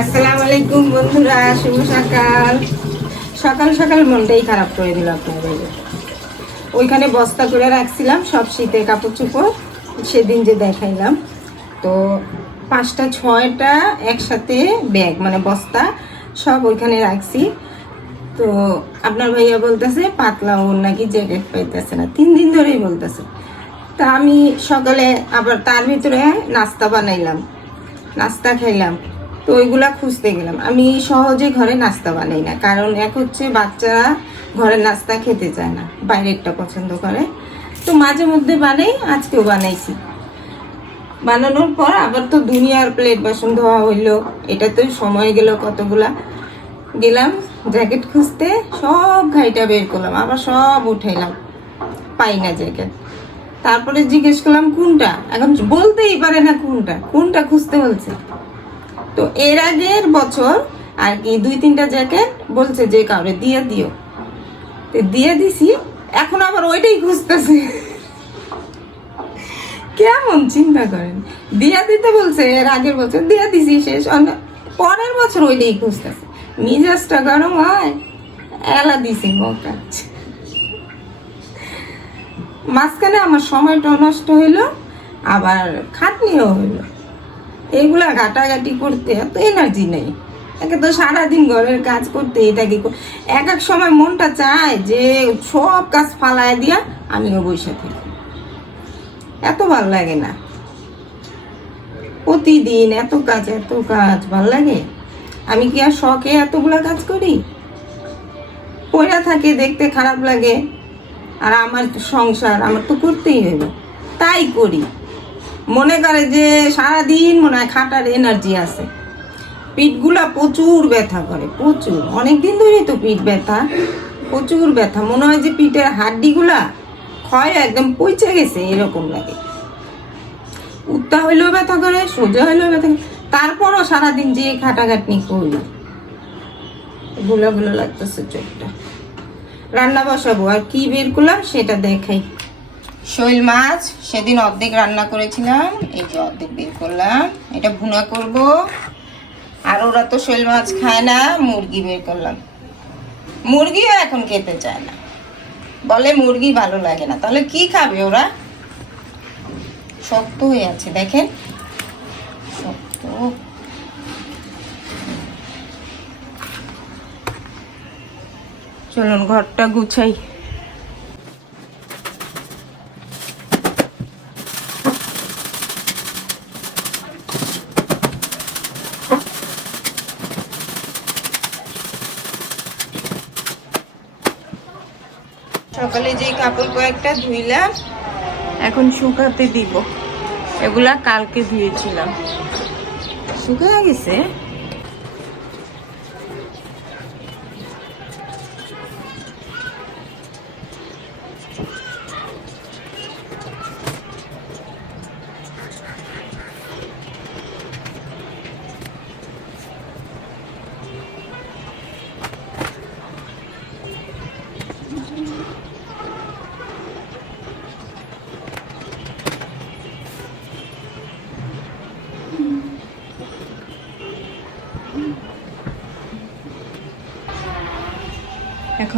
আসসালামু আলাইকুম বন্ধুরা, শুভ সকাল। সকাল সকাল মনটাই খারাপ করে দিল আপনাদের। ওইখানে বস্তা করে রাখছিলাম, সব শীতে কাপড় চোপড়, সেদিন যে দেখাইলাম। তো পাঁচটা, ছয়টা একসাথে ব্যাগ মানে বস্তা, সব ওইখানে রাখছি। তো আপনার ভাইয়া বলতেছে, পাতলা ওর নাকি জ্যাকেট পাইতেছে না। তিন দিন ধরেই বলতেছে। তা আমি সকালে আবার তার ভিতরে নাস্তা বানাইলাম। নাস্তা খাইলাম। তো ওইগুলা খুঁজতে গেলাম। আমি সহজে ঘরে নাস্তা বানাই না, কারণ এক হচ্ছে বাচ্চারা ঘরে নাস্তা খেতে চায় না, বাইরেরটা পছন্দ করে। তো মাঝে মধ্যে বানাই, আজকেও বানাইছি। বানানোর পর আবার তো দুনিয়ার প্লেট বাসন ধোয়া হইল এটাতে সময় গেল কতগুলা। গেলাম, জ্যাকেট খুঁজতে, সব ঘাইটা বের করলাম, আবার সব উঠাইলাম, পাই না জ্যাকেট। তারপরে জিজ্ঞেস করলাম, কোনটা? এখন বলতেই পারে না কোনটা কোনটা খুঁজতে বলছে। তো এর আগের বছর আর কি দুই তিনটা জ্যাকেট বলছে যে কাউরে দিয়ে দিও। তো দিয়ে দিছি, এখন আবার ওইটাই খুঁজতেছে। কেমন চিন্তা করেন? দিয়া দিতে বলছে এর আগের বছর, দিয়া দিছি শেষ পরের বছর ওইটাই খুঁজতেছে। মিজাজটা গরম হয়, এলা দিছি মাঝখানে আমার সময়টা নষ্ট হইল, আবার খাটনিও হইল। এগুলা ঘাটাঘাটি করতে এত এনার্জি নেই। একে তো সারাদিন ঘরের কাজ করতে থাকি এক এক সময় মনটা চায় যে সব কাজ ফালায় দিয়া আমিও বসে থাকি। এত ভালো লাগে না। প্রতিদিন এত কাজ এত কাজ, ভালো লাগে? আমি কি আর শখে এতগুলা কাজ করি? পড়া থাকে, দেখতে খারাপ লাগে। আর আমার সংসার, আমার তো করতেই হইবে। তাই করি। মনে করে যে সারাদিন মনে হয় খাটার এনার্জি আছে। পিঠগুলা প্রচুর ব্যথা করে, প্রচুর। অনেক দিন ধরেই তো পিঠ ব্যথা, প্রচুর ব্যথা। মনে হয় যে পিঠের হাড্ডিগুলা ক্ষয় একদম পচে গেছে এরকম লাগে। উত্তা হইলেও ব্যথা করে, সোজা হইলেও ব্যথা করে। তারপরও সারাদিন যে খাটাখাটনি করি গুলো গুলো লাগতেছে চোখটা। রান্না বসাবো, আর কি বের করলাম সেটা দেখাই। শৈল মাছ, সেদিন অর্ধেক রান্না করেছিলাম, এই যে অর্ধেক বের করলাম, এটা ভুনা করব। আর ওরা তো শৈল মাছ খায় না, মুরগি বের করলাম। মুরগিও এখন খেতে চায় না। বলে মুরগি ভালো লাগে না, তাহলে কি খাবে ওরা? শক্ত হয়ে আছে, দেখেন। শক্ত। চলুন, ঘরটা গুছাই সকালে যে কাপড় কয়েকটা ধুইলাম এখন শুকাতে দিব। এগুলা কালকে ধুয়েছিলাম। শুকা গেছে?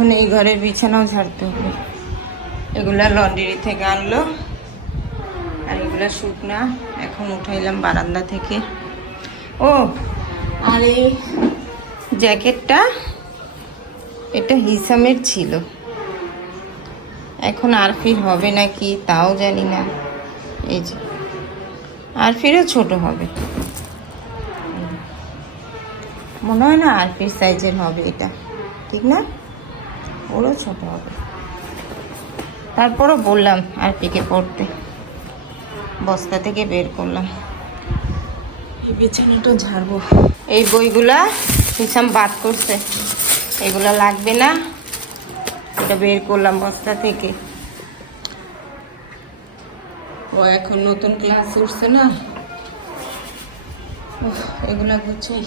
এখন এই ঘরের বিছানাও ঝাড়তে হবে। এগুলা লন্ড্রি থেকে আনলো, আর এগুলা শুকনা। এখন উঠাইলাম বারান্দা থেকে। ও, আর এই জ্যাকেটটা, এটা হিসামের ছিল। এখন আরফির হবে নাকি তাও জানি না। এই যে আরফিরও ছোট হবে। মনে হয় না আরফির সাইজের হবে এটা। ঠিক না? ওরও ছোট হবে। তারপরও বললাম আর পিকে পড়তে। বস্তা থেকে বের করলাম। এই বিছানাটা ঝাড়বো। এই বইগুলা হিসাম বাদ করছে। এগুলা লাগবে না। এটা বের করলাম বস্তা থেকে। ও এখন নতুন ক্লাস উঠছে না। উফ, এগুলা গুছাই।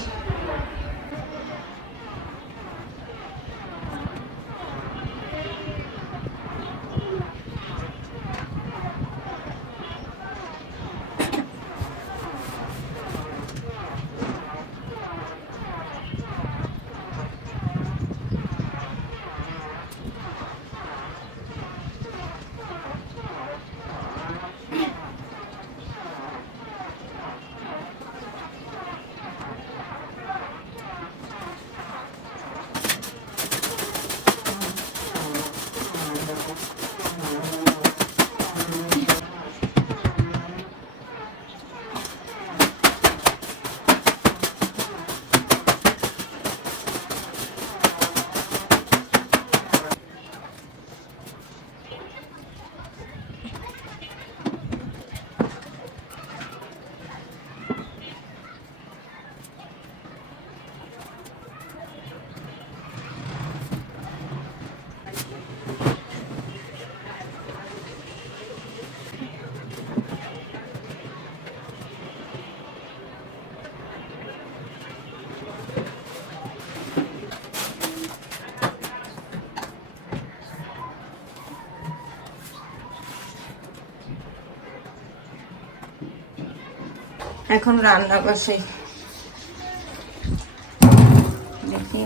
এখন রান্না বসে। দেখি।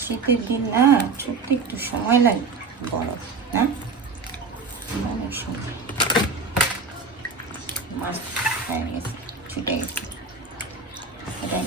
শীতের দিন না, সত্যি একটু সময় লাগে বরফ না? অনেক মাছ ছুটে গেছে। এটা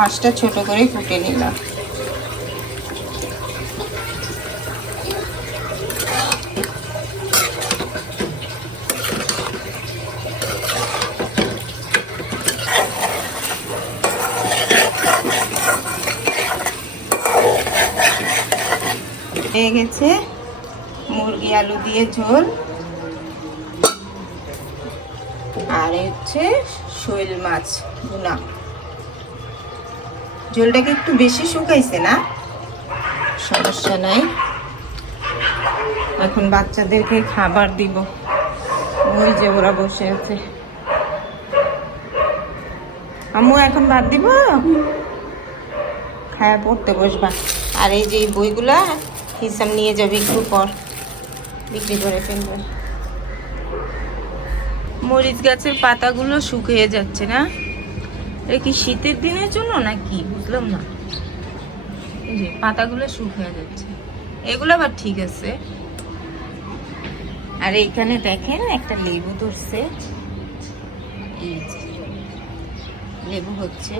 মাছটা ছোট করে কুটে নিলাম। হয়ে গেছে মুরগি, আলু দিয়ে ঝোল। আর হচ্ছে শৈল মাছ ভুনা। ঝোলটাকে একটু বেশি শুকাইছে না? সমস্যা নাই। এখন বাচ্চাদেরকে খাবার দিব। ওই যে ওরা বসে আছে। আম্মু, এখন ভাত দিব? হ্যাঁ পড়তে বসবা। আর এই যে বইগুলা, হিসাব নিয়ে যাবে একটু পর। বিক্রি করে ফেলবে। মরিচ গাছের পাতাগুলো শুকিয়ে যাচ্ছে না? এটা কি শীতের দিনের জন্য না কি বুঝলাম না। পাতাগুলো শুকিয়ে যাচ্ছে। এগুলো আবার ঠিক আছে। আর এইখানে দেখেন একটা লেবু ধরছে। লেবু হচ্ছে।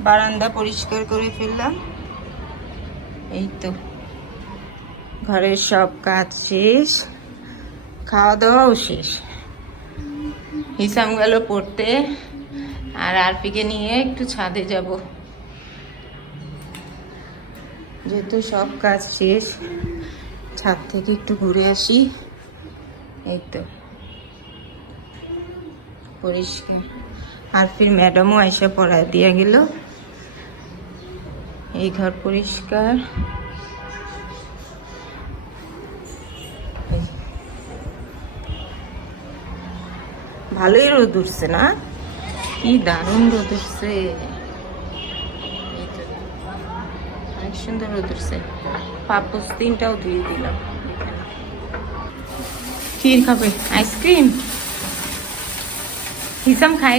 বারান্দা পরিষ্কার করে ফেললাম। এই তো ঘরের সব কাজ শেষ। খাওয়া দাওয়াও শেষ। হিসাম গেল পড়তে, আর আরপিকে নিয়ে একটু ছাদে যাব। যেহেতু সব কাজ শেষ, ছাদ থেকে একটু ঘুরে আসি। এই তো। পরিষ্কার। আর ফির ম্যাডামও এসে পড়ায় দিয়ে গেল। এই ঘর পরিষ্কার। ভালোই রোদ উঠছে না? কি দারুণ রোদ উঠছে। অনেক সুন্দর রোদ উঠছে। পাপোস তিনটাও ধুয়ে দিলাম। ক্ষীর খাবে আইসক্রিম? হিসাম খায়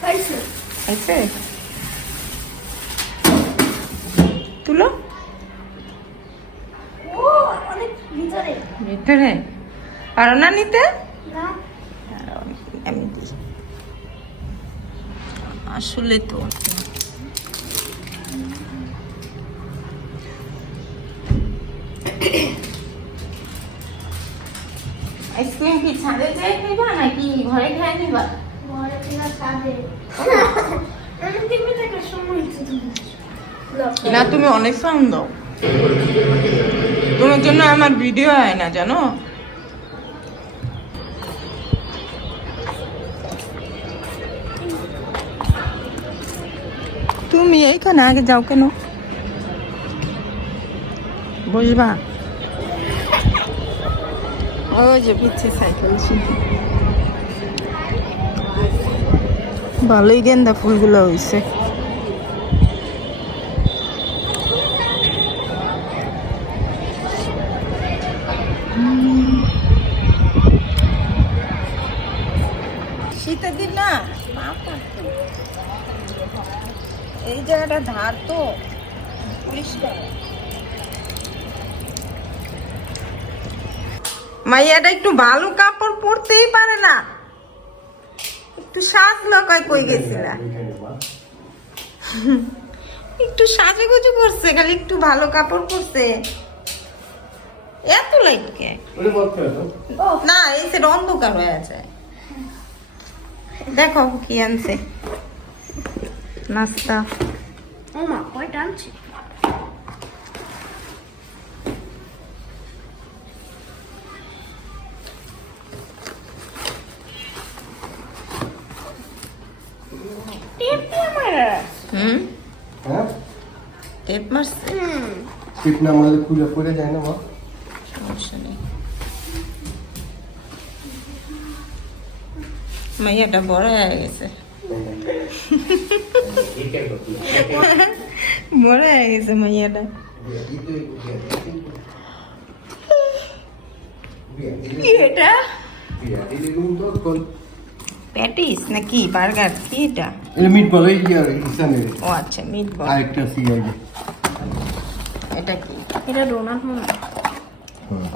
খাইছে। তুলো? ভিতরে। পারো না নিতে? আমি দিই আসলে তো আইসক্রিম কি ছাদে যাই খাইবা নাকি ঘরে খাই নিবা না তুমি অনেক সাউন্ড দাও। তোমার জন্য আমার ভিডিও হয় না জানো? তুমি এইখানে আগে যাও কেন? বসবা? ওই যে পিচ্ছে সাইকেল। ভালোই গেন্দা ফুলগুলো হয়েছে মাইয়াটা একটু ভালো কাপড় পরতেই পারে না। একটু সাজ লকায় কই গেছিলা? একটু সাজে গুজু করছে খালি একটু ভালো কাপড় পরছে। এত লাইট কে? না এই সেটা অন্ধকার হয়ে আছে। দেখো কি আনছে। নাস্তা। ওমা কয়টা আনছি? হুম? হ্যাঁ? টেপ মারছে? টিপ না আমাদের খুলে পড়ে যায় না মা। সমস্যা নেই। মাইয়াটা বড় হয়ে গেছে। বড় হয়ে গেছে মাইয়াটা। এটা? প্যাটিস নাকি বার্গার? কি এটা? মিট বল এই ইসানের। ও আচ্ছা মিট বল আরেকটা সিআই এটা কি? এটা ডোনাট মনে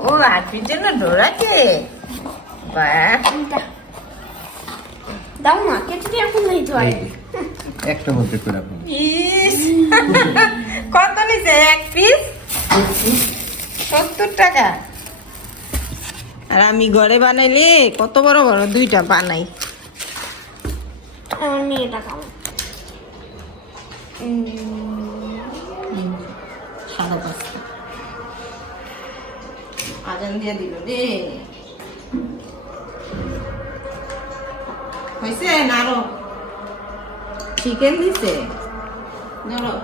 ও আরপির জন্য ডোরাকে বাহ। দাও না কেটে দিয়ে এখন নেই তো একটা মধ্যে করে ইস কত নিছে? এক পিস সত্তর টাকা। আর আমি ঘরে বানাইলে কত বড় বড়? দুইটা বানাই। আমার মেয়েটা খাব। সাড়ে পাঁচটা আজান দিয়ে দিল রে। হয়েছে না আরও? চিকেন দিছে? ধরো।